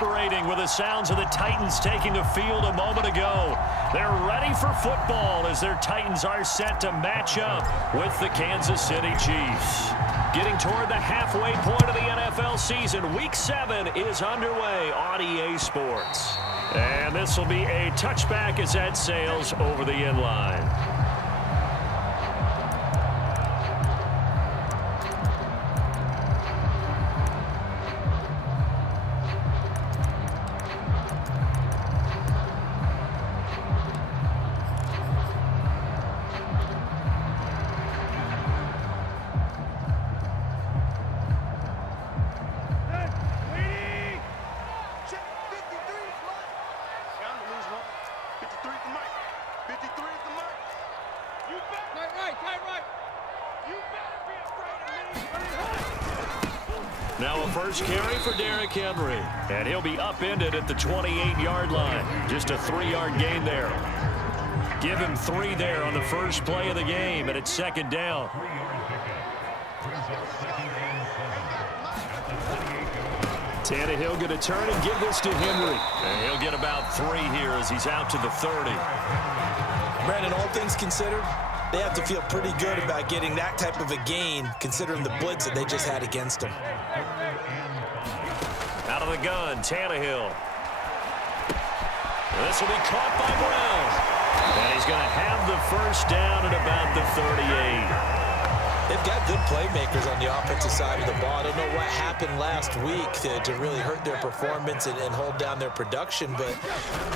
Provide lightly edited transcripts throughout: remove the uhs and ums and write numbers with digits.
reverberating with the sounds of the Titans taking the field a moment ago. They're ready for football as their Titans are set to match up with the Kansas City Chiefs. Getting toward the halfway point of the NFL season, Week 7 is underway on EA Sports. And this will be a touchback as that sails over the end line. Now a first carry for Derrick Henry, and he'll be upended at the 28-yard line. Just a 3-yard gain there. Give him 3 there on the first play of the game, and it's second down. Tannehill going to turn and give this to Henry. And he'll get about 3 here as he's out to the 30. Brandon, all things considered, they have to feel pretty good about getting that type of a gain, considering the blitz that they just had against them. Out of the gun, Tannehill. This will be caught by Brown. And he's going to have the first down at about the 38. They've got good playmakers on the offensive side of the ball. I don't know what happened last week to really hurt their performance and hold down their production, but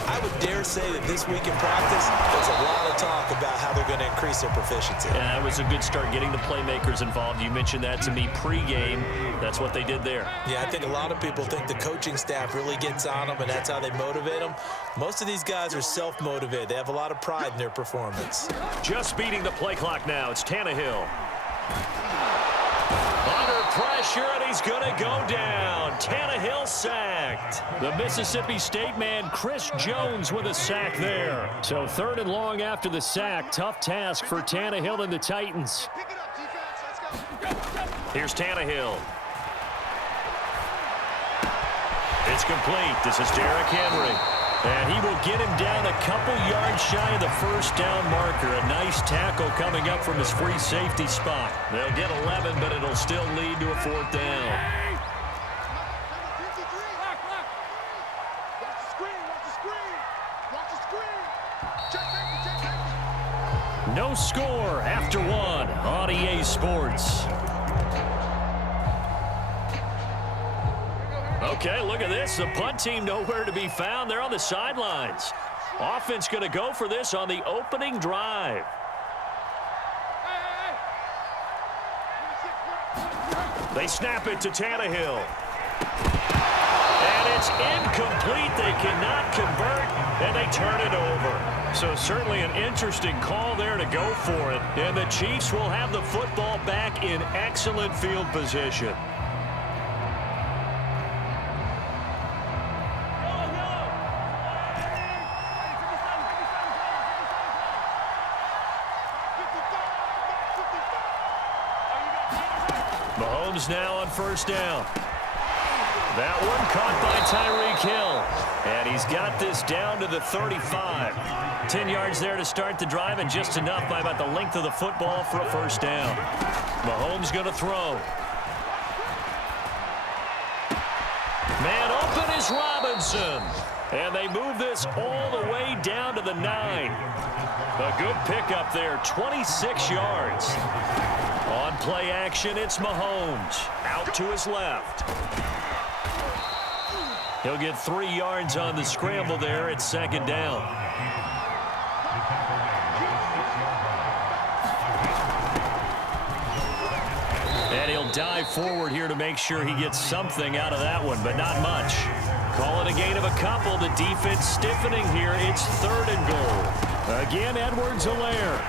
I would dare say that this week in practice, there's a lot of talk about how they're going to increase their proficiency. Yeah, that was a good start getting the playmakers involved. You mentioned that to me pregame. That's what they did there. Yeah, I think a lot of people think the coaching staff really gets on them, and that's how they motivate them. Most of these guys are self-motivated. They have a lot of pride in their performance. Just beating the play clock now. It's Tannehill. Under pressure, and he's going to go down. Tannehill sacked. The Mississippi State man, Chris Jones, with a sack there. So 3rd and long after the sack. Tough task for Tannehill and the Titans. Here's Tannehill. It's complete. This is Derrick Henry. And he will get him down a couple yards shy of the first down marker. A nice tackle coming up from his free safety spot. They'll get 11, but it'll still lead to a 4th down. No score after 1 on EA Sports. Okay, look at this. The punt team nowhere to be found. They're on the sidelines. Offense going to go for this on the opening drive. They snap it to Tannehill. And it's incomplete. They cannot convert, and they turn it over. So certainly an interesting call there to go for it. And the Chiefs will have the football back in excellent field position. Mahomes now on first down. That one caught by Tyreek Hill. And he's got this down to the 35. 10 yards there to start the drive, and just enough by about the length of the football for a first down. Mahomes going to throw. Man open is Robinson. And they move this all the way down to the 9. A good pickup there, 26 yards. On play action, it's Mahomes. Out to his left. He'll get 3 yards on the scramble there at second down. And he'll dive forward here to make sure he gets something out of that one, but not much. Call it a gain of a couple. The defense stiffening here. It's 3rd and goal. Again, Edwards-Helaire.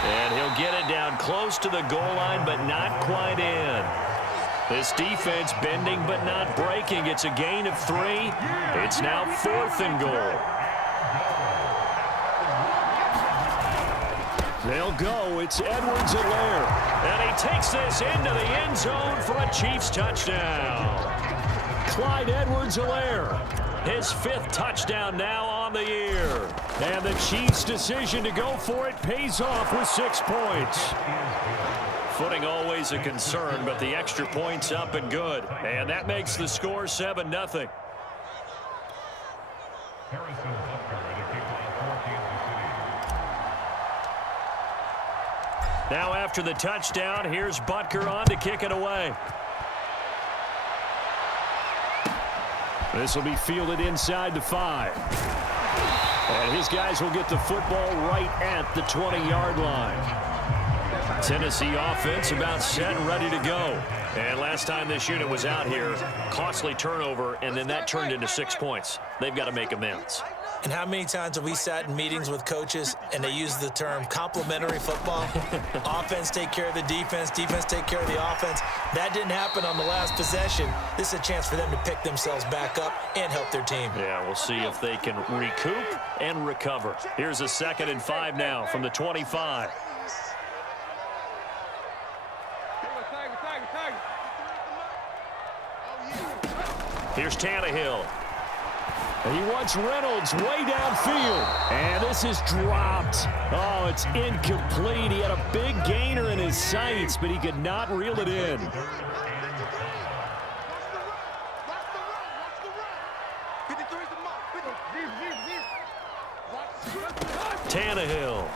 And he'll get it down close to the goal line, but not quite in. This defense bending but not breaking. It's a gain of 3. It's now 4th and goal. They'll go. It's Edwards-Helaire. And he takes this into the end zone for a Chiefs touchdown. Clyde Edwards-Helaire. His 5th touchdown now on the year. And the Chiefs' decision to go for it pays off with 6 points. Footing always a concern, but the extra point's up and good. And that makes the score 7-0. Now after the touchdown, here's Butker on to kick it away. This will be fielded inside the 5. And his guys will get the football right at the 20-yard line. Tennessee offense about set and ready to go. And last time this unit was out here, costly turnover, and then that turned into 6 points. They've got to make amends. And how many times have we sat in meetings with coaches and they use the term complementary football? Offense take care of the defense, defense take care of the offense. That didn't happen on the last possession. This is a chance for them to pick themselves back up and help their team. Yeah, we'll see if they can recoup and recover. Here's a 2nd and 5 now from the 25. Here's Tannehill. He wants Reynolds way downfield. And this is dropped. Oh, it's incomplete. He had a big gainer in his sights, but he could not reel it in. Tannehill.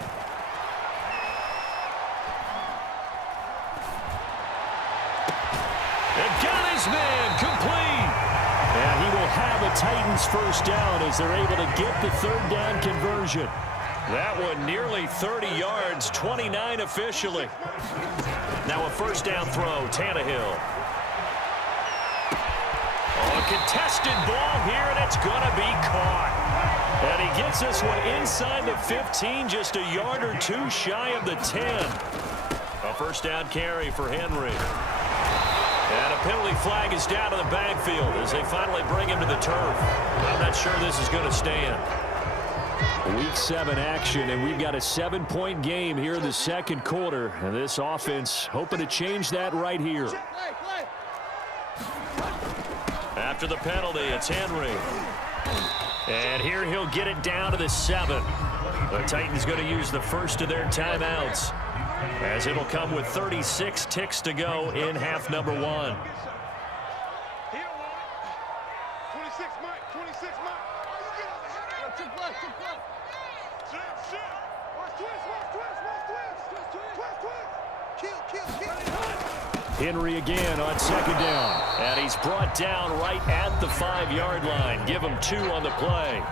And got his man complete. And he will have a Titans first down as they're able to get the 3rd down conversion. That one nearly 30 yards, 29 officially. Now a first down throw, Tannehill. Oh, a contested ball here, and it's going to be caught. And he gets this one inside the 15, just a yard or 2 shy of the 10. A first down carry for Henry. And a penalty flag is down to the backfield as they finally bring him to the turf. I'm not sure this is going to stand. Week 7 action, and we've got a 7-point game here in the 2nd quarter. And this offense hoping to change that right here. After the penalty, it's Henry. And here he'll get it down to the 7. The Titans going to use the first of their timeouts, as it'll come with 36 ticks to go in half number 1. Henry again on 2nd down. And he's brought down right at the 5-yard line. Give him 2 on the play.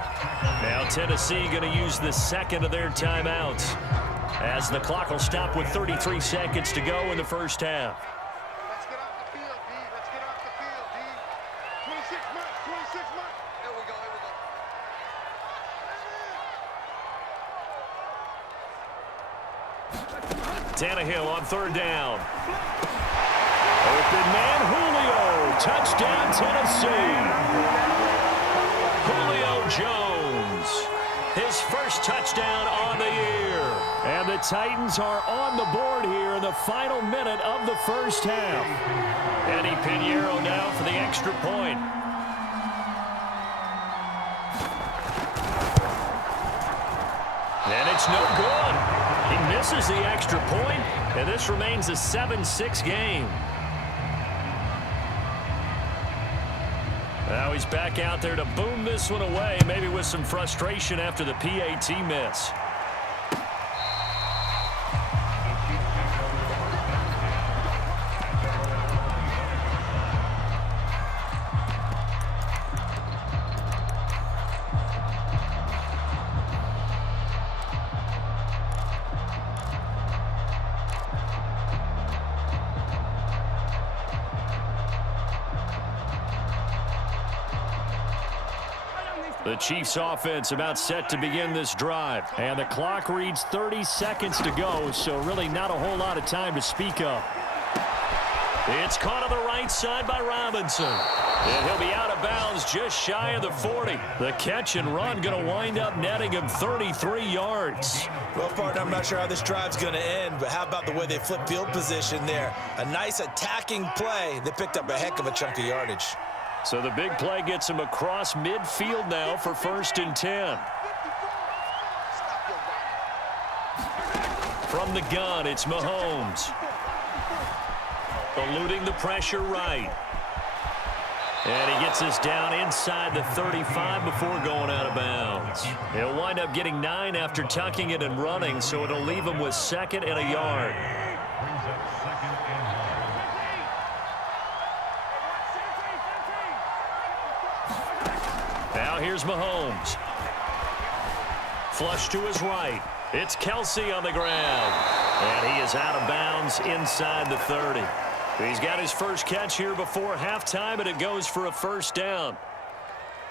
Now Tennessee going to use the 2nd of their timeouts, as the clock will stop with 33 seconds to go in the first half. Let's get off the field, D. Let's get off the field, D. 26 months, 26 months. Here we go, here we go. Tannehill on 3rd down. Open man, Julio. Touchdown, Tennessee. Julio Jones. His first touchdown on the year. And the Titans are on the board here in the final minute of the first half. Eddie Pinheiro now for the extra point. And it's no good. He misses the extra point, and this remains a 7-6 game. Now he's back out there to boom this one away, maybe with some frustration after the PAT miss. The Chiefs offense about set to begin this drive. And the clock reads 30 seconds to go, so really not a whole lot of time to speak of. It's caught on the right side by Robinson. And he'll be out of bounds just shy of the 40. The catch and run going to wind up netting him 33 yards. Well, partner, I'm not sure how this drive's going to end, but how about the way they flip field position there? A nice attacking play that picked up a heck of a chunk of yardage. So the big play gets him across midfield now for 1st and 10. From the gun, it's Mahomes. Eluding the pressure right. And he gets this down inside the 35 before going out of bounds. He'll wind up getting 9 after tucking it and running, so it'll leave him with 2nd and a yard. Now here's Mahomes. Flush to his right. It's Kelsey on the ground. And he is out of bounds inside the 30. He's got his first catch here before halftime, and it goes for a 1st down.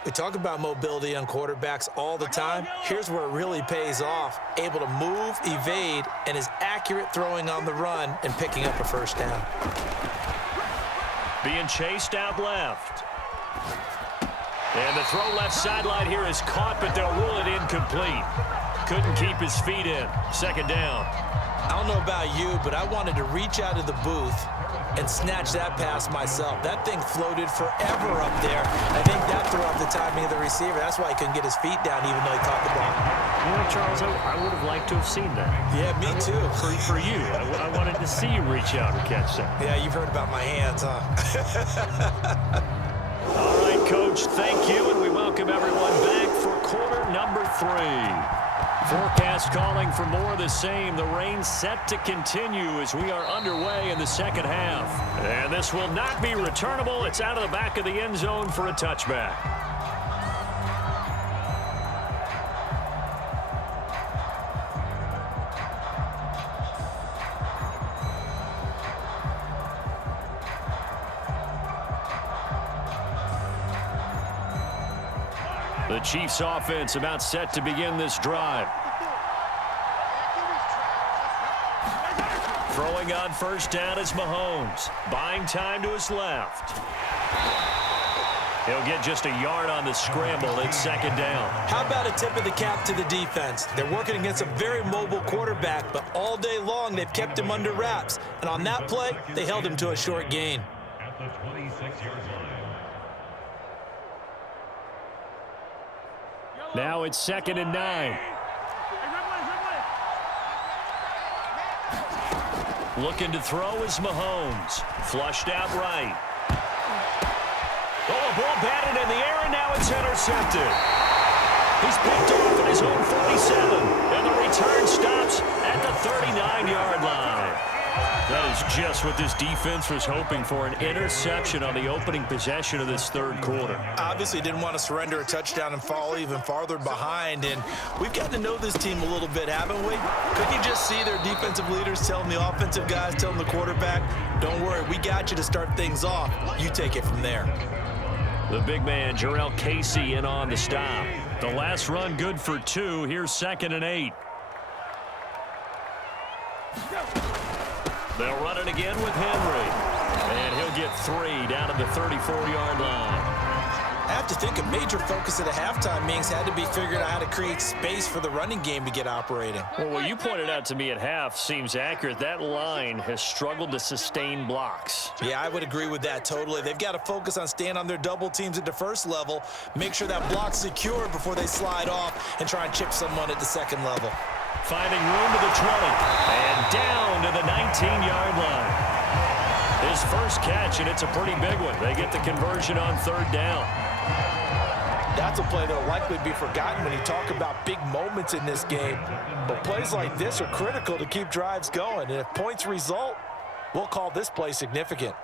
We talk about mobility on quarterbacks all the time. Here's where it really pays off. Able to move, evade, and is accurate throwing on the run and picking up a 1st down. Being chased out left. And the throw left sideline here is caught, but they'll rule it incomplete. Couldn't keep his feet in. 2nd down. I don't know about you, but I wanted to reach out of the booth and snatch that pass myself. That thing floated forever up there. I think that threw off the timing of the receiver. That's why he couldn't get his feet down even though he caught the ball. You know, Charles, I would have liked to have seen that. Yeah, me too. For you. I wanted to see you reach out and catch that. Yeah, you've heard about my hands, huh? All right, Coach, thank you, and we welcome everyone back for quarter number 3. Forecast calling for more of the same. The rain set to continue as we are underway in the 2nd half. And this will not be returnable. It's out of the back of the end zone for a touchback. The Chiefs offense about set to begin this drive. Throwing on 1st down is Mahomes. Buying time to his left. He'll get just a yard on the scramble. It's 2nd down. How about a tip of the cap to the defense? They're working against a very mobile quarterback, but all day long they've kept him under wraps. And on that play, they held him to a short gain. At the 26-yard line. Now it's 2nd and 9. Looking to throw is Mahomes. Flushed out right. Oh, a ball batted in the air, and now it's intercepted. He's picked off at his own 47, and the return stops at the 39-yard line. That is just what this defense was hoping for, an interception on the opening possession of this 3rd quarter. Obviously didn't want to surrender a touchdown and fall even farther behind, and we've gotten to know this team a little bit, haven't we? Couldn't you just see their defensive leaders telling the offensive guys, telling the quarterback, don't worry, we got you to start things off. You take it from there. The big man, Jarrell Casey, in on the stop. The last run good for 2. Here's 2nd and 8. They'll run it again with Henry. And he'll get 3 down at the 34-yard line. I have to think a major focus at a halftime meetings had to be figuring out how to create space for the running game to get operating. Well, what you pointed out to me at half seems accurate. That line has struggled to sustain blocks. Yeah, I would agree with that totally. They've got to focus on staying on their double teams at the 1st level, make sure that block's secure before they slide off and try and chip someone at the 2nd level. Finding room to the 20 and down to the 19-yard line. His first catch, and it's a pretty big one. They get the conversion on 3rd down. That's a play that will likely be forgotten when you talk about big moments in this game. But plays like this are critical to keep drives going. And if points result, we'll call this play significant.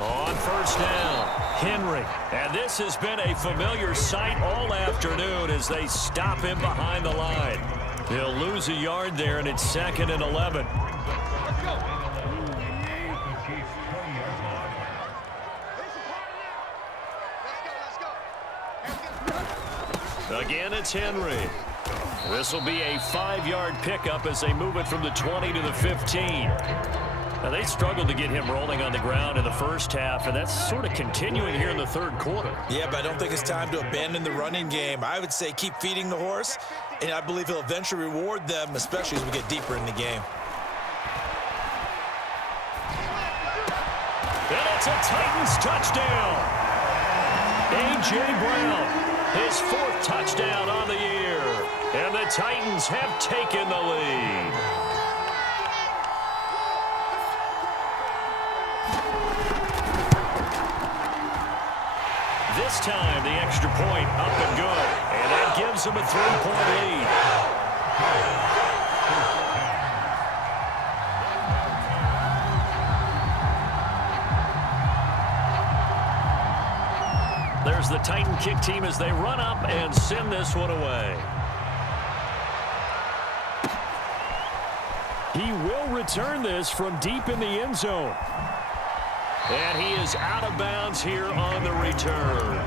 On 1st down, Henry. And this has been a familiar sight all afternoon as they stop him behind the line. He'll lose a yard there, and it's 2nd and 11. Again, it's Henry. This will be a 5-yard pickup as they move it from the 20 to the 15. Now, they struggled to get him rolling on the ground in the first half, and that's sort of continuing here in the 3rd quarter. Yeah, but I don't think it's time to abandon the running game. I would say keep feeding the horse, and I believe he'll eventually reward them, especially as we get deeper in the game. And it's a Titans touchdown. A.J. Brown, his 4th touchdown on the year. And the Titans have taken the lead. This time, the extra point up and good. And that gives them a 3-point lead. There's the Titan kick team as they run up and send this one away. He will return this from deep in the end zone. And he is out of bounds here on the return.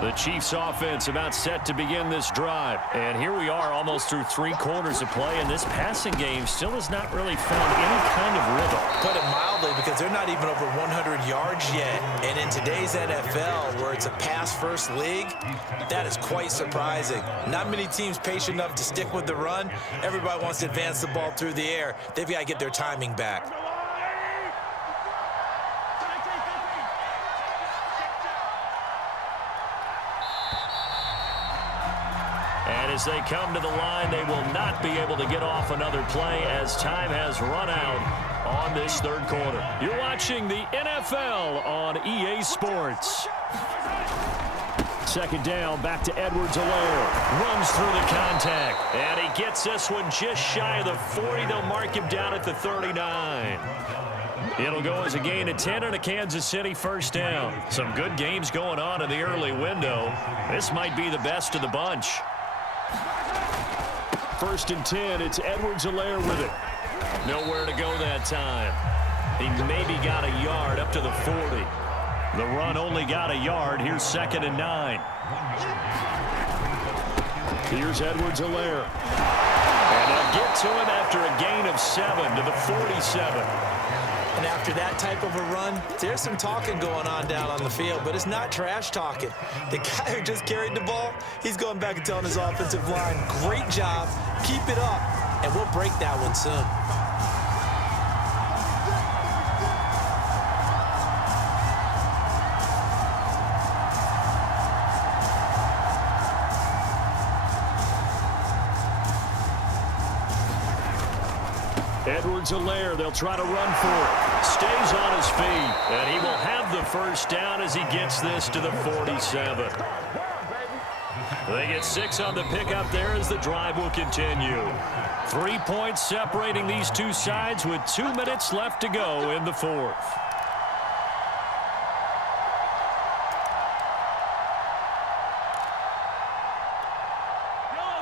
The Chiefs offense about set to begin this drive. And here we are almost through 3 quarters of play, and this passing game still has not really found any kind of rhythm. Put it mildly, because they're not even over 100 yards yet. And in today's NFL, where it's a pass-first league, that is quite surprising. Not many teams patient enough to stick with the run. Everybody wants to advance the ball through the air. They've got to get their timing back. And as they come to the line, they will not be able to get off another play as time has run out on this 3rd quarter. You're watching the NFL on EA Sports. 2nd down, back to Edwards-Helaire. Runs through the contact. And he gets this one just shy of the 40. They'll mark him down at the 39. It'll go as a gain of 10 and a Kansas City 1st down. Some good games going on in the early window. This might be the best of the bunch. 1st and 10, it's Edwards-Helaire with it. Nowhere to go that time. He maybe got a yard up to the 40. The run only got a yard. Here's 2nd and 9. Here's Edwards-Helaire. And they'll get to him after a gain of 7 to the 47. And after that type of a run, there's some talking going on down on the field, but it's not trash talking. The guy who just carried the ball, he's going back and telling his offensive line, great job, keep it up, and we'll break that one soon. Edwards-Helaire, they'll try to run for it. Stays on his feet, and he will have the 1st down as he gets this to the 47. They get 6 on the pickup there as the drive will continue. 3 points separating these two sides with 2 minutes left to go in the 4th.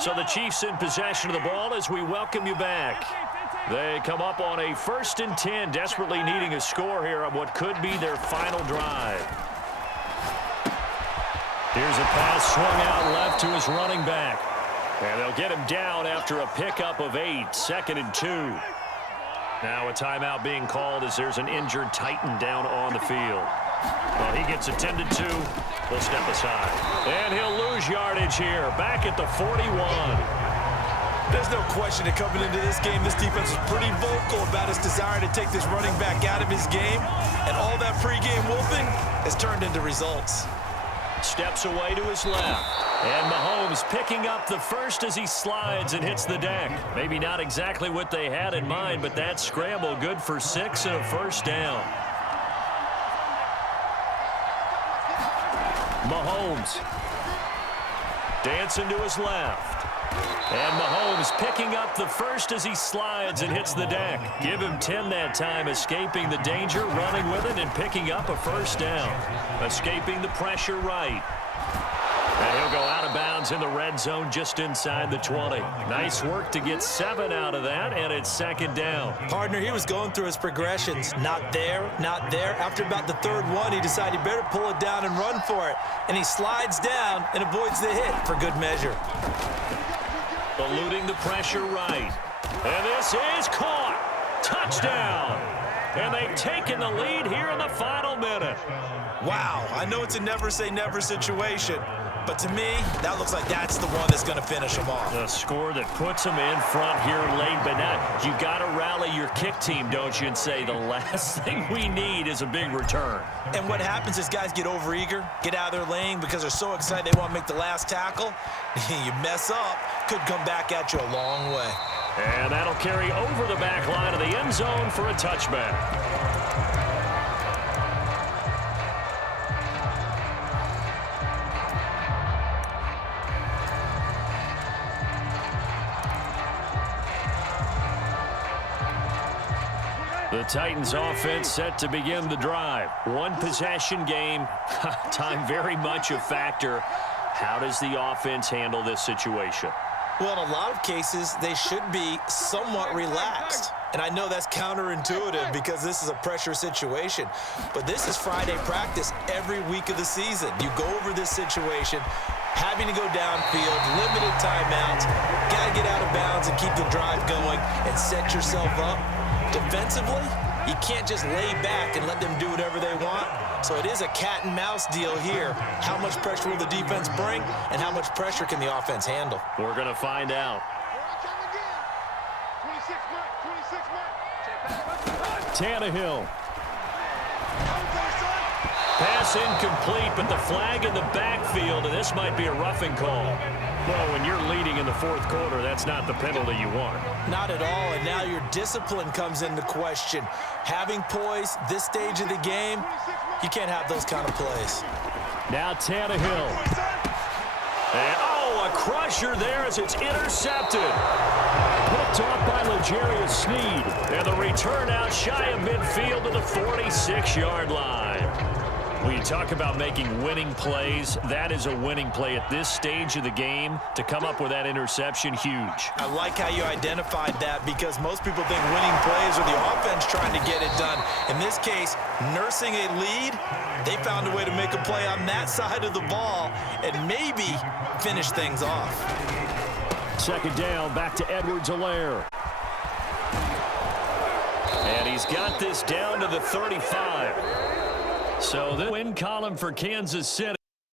So the Chiefs in possession of the ball as we welcome you back. They come up on a 1st and 10, desperately needing a score here on what could be their final drive. Here's a pass swung out left to his running back. And they'll get him down after a pickup of 8, 2nd and 2. Now a timeout being called as there's an injured Titan down on the field. Well, he gets attended to. He'll step aside. And he'll lose yardage here, back at the 41. There's no question that coming into this game, this defense was pretty vocal about its desire to take this running back out of his game. And all that pregame whooping has turned into results. Steps away to his left. And Mahomes picking up the 1st as he slides and hits the deck. Maybe not exactly what they had in mind, but that scramble good for 6 and a 1st down. Mahomes dancing to his left. And Mahomes picking up the 1st as he slides and hits the deck. Give him 10 that time, escaping the danger, running with it, and picking up a 1st down. Escaping the pressure right. And he'll go out of bounds in the red zone just inside the 20. Nice work to get 7 out of that, and it's 2nd down. Partner, he was going through his progressions. Not there, not there. After about the 3rd one, he decided he better pull it down and run for it. And he slides down and avoids the hit for good measure. Eluding the pressure right. And this is caught. Touchdown. And they've taken the lead here in the final minute. Wow, I know it's a never say never situation, But to me, that looks like that's the one that's going to finish them off. A score that puts them in front here late, but now you got to rally your kick team, don't you, and say the last thing we need is a big return. And what happens is guys get overeager, get out of their lane because they're so excited they want to make the last tackle. You mess up, could come back at you a long way. And that'll carry over the back line of the end zone for a touchback. The Titans offense set to begin the drive. One possession game. Time very much a factor. How does the offense handle this situation? Well, in a lot of cases, they should be somewhat relaxed. And I know that's counterintuitive because this is a pressure situation. But this is Friday practice every week of the season. You go over this situation, having to go downfield, limited timeouts, got to get out of bounds and keep the drive going and set yourself up. Defensively, you can't just lay back and let them do whatever they want. So it is a cat and mouse deal here. How much pressure will the defense bring, and how much pressure can the offense handle? We're going to find out. 26 Tannehill. Pass incomplete, but the flag in the backfield, and this might be a roughing call. Well, when you're leading in the fourth quarter, that's not the penalty you want. Not at all, and now your discipline comes into question. Having poise this stage of the game, you can't have those kind of plays. Now Tannehill. And, a crusher there as it's intercepted. Picked off by L'Jarius Sneed. And the return out shy of midfield to the 46-yard line. When you talk about making winning plays, that is a winning play at this stage of the game. To come up with that interception, huge. I like how you identified that because most people think winning plays are the offense trying to get it done. In this case, nursing a lead, they found a way to make a play on that side of the ball and maybe finish things off. Second down, back to Edwards-Helaire. And he's got this down to the 35. So the win column for Kansas City.